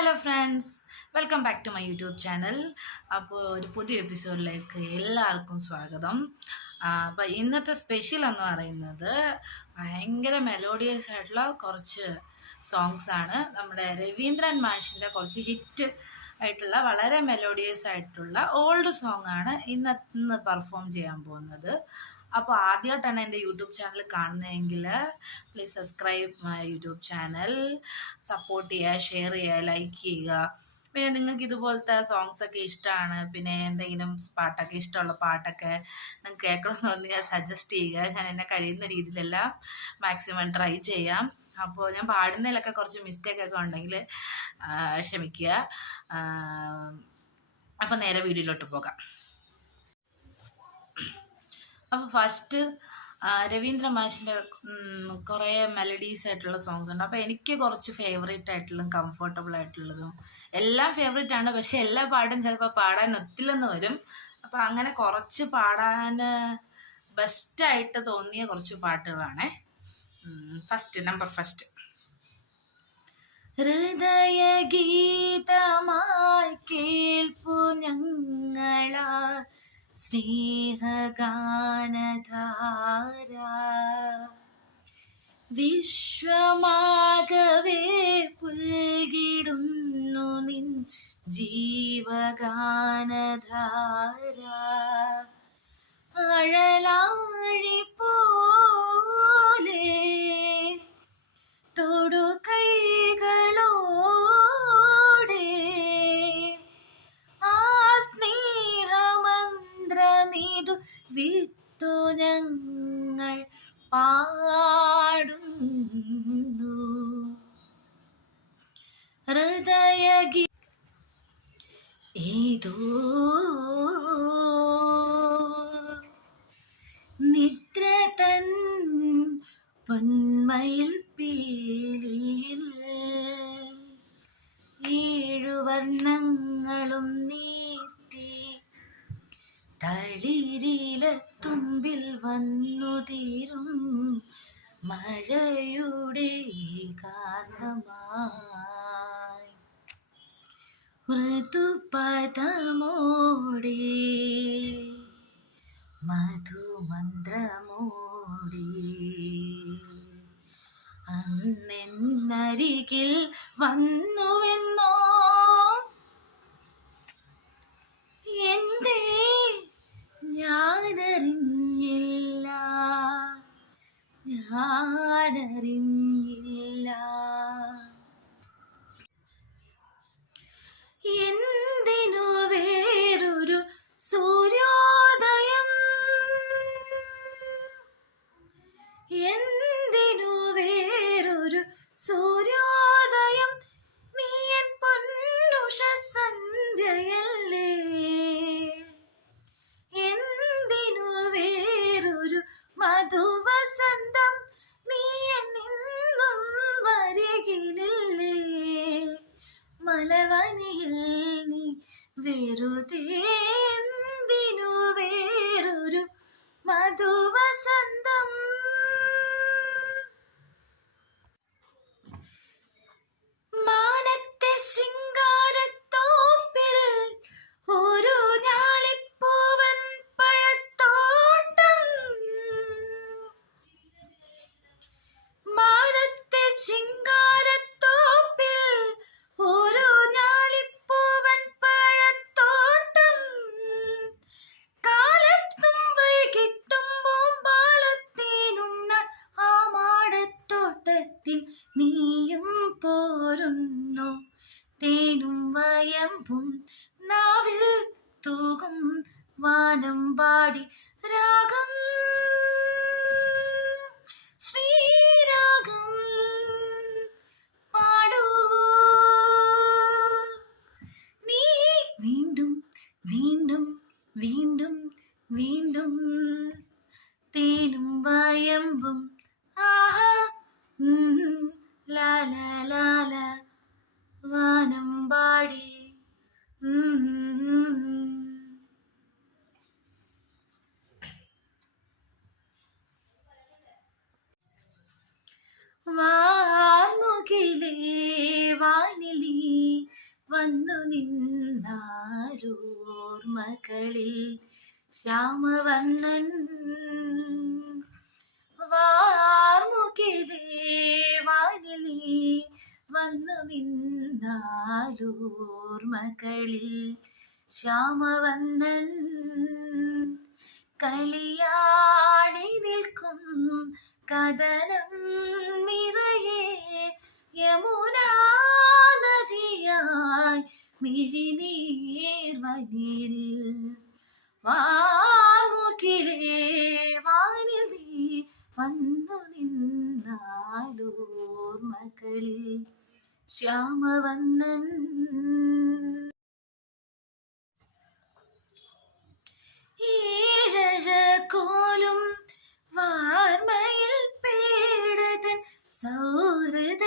Hello friends, welcome back to my YouTube channel. അപ്പോൾ ഒരു പുതിയ എപ്പിസോഡിലേക്ക് എല്ലാവർക്കും സ്വാഗതം. അപ്പോൾ ഇന്നത്തെ സ്പെഷ്യൽ എന്ന് പറയുന്നത് ഭയങ്കര മെലോഡിയസ് ആയിട്ടുള്ള കുറച്ച് സോങ്സ് ആണ്. നമ്മുടെ രവീന്ദ്രൻ മാഷിൻ്റെ കുറച്ച് ഹിറ്റ് ആയിട്ടുള്ള വളരെ മെലോഡിയസ് ആയിട്ടുള്ള ഓൾഡ് സോങ് ആണ് ഇന്ന് പെർഫോം ചെയ്യാൻ പോകുന്നത്. അപ്പോൾ ആദ്യമായിട്ടാണ് എൻ്റെ യൂട്യൂബ് ചാനൽ കാണുന്നതെങ്കിൽ please subscribe my YouTube channel, support ചെയ്യുക, ഷെയർ ചെയ്യുക, ലൈക്ക് ചെയ്യുക. പിന്നെ നിങ്ങൾക്ക് ഇതുപോലത്തെ സോങ്സ് ഒക്കെ ഇഷ്ടമാണ്, പിന്നെ എന്തെങ്കിലും പാട്ടൊക്കെ ഇഷ്ടമുള്ള പാട്ടൊക്കെ നിങ്ങൾക്ക് കേൾക്കണമെന്ന് തോന്നിയാൽ സജസ്റ്റ് ചെയ്യുക. ഞാൻ എന്നെ കഴിയുന്ന രീതിയിലെല്ലാം മാക്സിമം ട്രൈ ചെയ്യാം. അപ്പോൾ ഞാൻ പാടുന്നതിലൊക്കെ കുറച്ച് മിസ്റ്റേക്കൊക്കെ ഉണ്ടെങ്കിൽ ക്ഷമിക്കുക. അപ്പോൾ നേരെ വീഡിയോയിലോട്ട് പോകാം. അപ്പോൾ ഫസ്റ്റ് രവീന്ദ്ര മാഷിൻ്റെ കുറേ മെലഡീസ് ആയിട്ടുള്ള സോങ്സ് ഉണ്ട്. അപ്പോൾ എനിക്ക് കുറച്ച് ഫേവറേറ്റ് ആയിട്ടുള്ളതും കംഫർട്ടബിൾ ആയിട്ടുള്ളതും എല്ലാം ഫേവറേറ്റ് ആണ്. പക്ഷെ എല്ലാ പാട്ടും ചിലപ്പോൾ പാടാൻ ഒത്തില്ലെന്ന് വരും. അപ്പോൾ അങ്ങനെ കുറച്ച് പാടാൻ ബെസ്റ്റായിട്ട് തോന്നിയ കുറച്ച് പാട്ടുകളാണ്. നമ്പർ ഫസ്റ്റ് ഹൃദയഗീതമായി കേൾപ്പു ഞങ്ങളാ സ്നേഹഗാനധാര, വിശ്വമാകവേ പുൽകിടുന്നു നിൻ ജീവഗാനധാര. അഴലാഴി പോലെ തൊടുകൈകളോടെ ആ സ്നേഹമന്ത്രമിതു വിത്തു ഞങ്ങൾ പാടുന്നു. ഹൃദയഗീ ഏതോ നിദ്ര തൻ പൊന്മയിൽ പീലിയിൽ 7 വർണ്ണങ്ങളും നീർത്തി തളിരില തുമ്പിൽ വന്നു തീരും മഴയുടെ കാന്തമായി മൃദുപദമോടെ മധുമന്ത്രമോടെ അന്നെന്നരികിൽ വന്നുവെന്നോ എന്തേ ഞാനറിഞ്ഞില്ല. എന്തിനു വേറൊരു സൂര്യോദയം, എന്തിനു വേറൊരു സൂര്യോദയം, നീയൻ പൊന്നുഷ സന്ധ്യയല്ലേ. എന്തിനു വേറൊരു മധുവസന്തം, നീയൻ നിന്നും വരികിലില്ലേ. മലവനിയിൽ നീ വെറുതെ എന്തിനു വേറൊരു മധുവസന്തം. മാനത്തെ ശിങ്കാരത്തോപ്പിൽ ഒരു ഞാലിപ്പൂവൻ പഴത്തോട്ടം, മാനത്തെ ശിങ്കാരത്തോപ്പിൽ ഒരു ഞാലിപ്പൂവൻ പഴത്തോട്ടം, കാലത്തും വൈകിട്ടും പൂമ്പാളത്തേനുണ്ണ ആ മാടത്തോട്ടത്തിൽ നീയും പോരുന്നു. തേനും വയമ്പും നാവിൽ തൂകും വാനമ്പാടി രാഗം, ശ്രീരാഗം പാടൂ നീ വീണ്ടും വീണ്ടും വീണ്ടും വീണ്ടും. തേനും വയമ്പും ആഹാ ലാല ലാല വാനമ്പാടി. വാൻമുകിലേ വാനിലി വന്നു നിന്നാരോർമകളിൽ ശ്യാമവർണ്ണൻ വാർമുകിലേ വാനിലേ വന്നു നിന്നാലോർമകളിൽ ശ്യാമവർണ്ണൻ കളിയാടി നിൽക്കും കദനം നിറയെ യമുനാ നദിയായി മിഴിനീർ വനിൽ വാർമുകിലേ വാനിൽ നീ വന്നു നിന്നാലോർമകളിൽ ശ്യാമവർണ്ണൻ കോലും വാർമയിൽ പേടതൻ സൗഹൃദ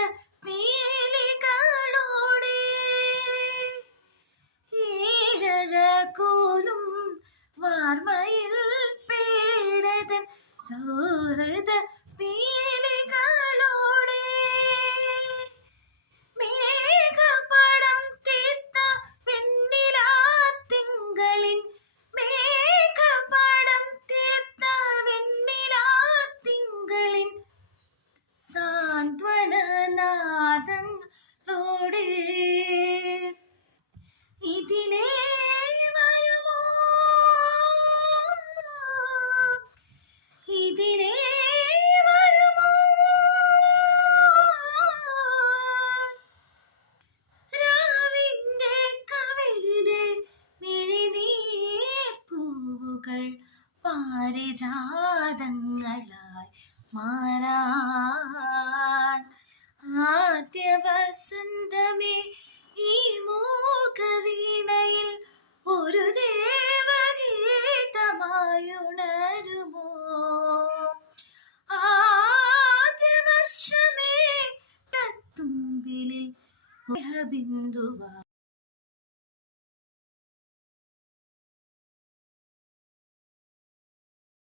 പീലികളോടെ കോലും വാർമയിൽ പേടതൻ സൗഹൃദ പീലികളോടെ മേഘപടം തീർത്ത വെണ്ണിലാത്തിങ്കളിൻ മേഘപടം തീർത്ത വെണ്ണിലാത്തിങ്കളിൻ സാന്ത്വനനാദങ്ങളോടെ ഇതിലേ വരുമോ ഇതിലേ വരുമോ രാവിന്റെ കവിളിലെ മിഴിനീർപ്പൂവുകൾ പാരിജാതങ്ങളായി മാറാൻ ആദ്യ വസന്തമേ ഈ മൂകവീണയിൽ ഒരു ദേവഗീതമായുണരുമോ ആദ്യ വർഷമേ തുമ്പിലിൽ ബിന്ദുവാ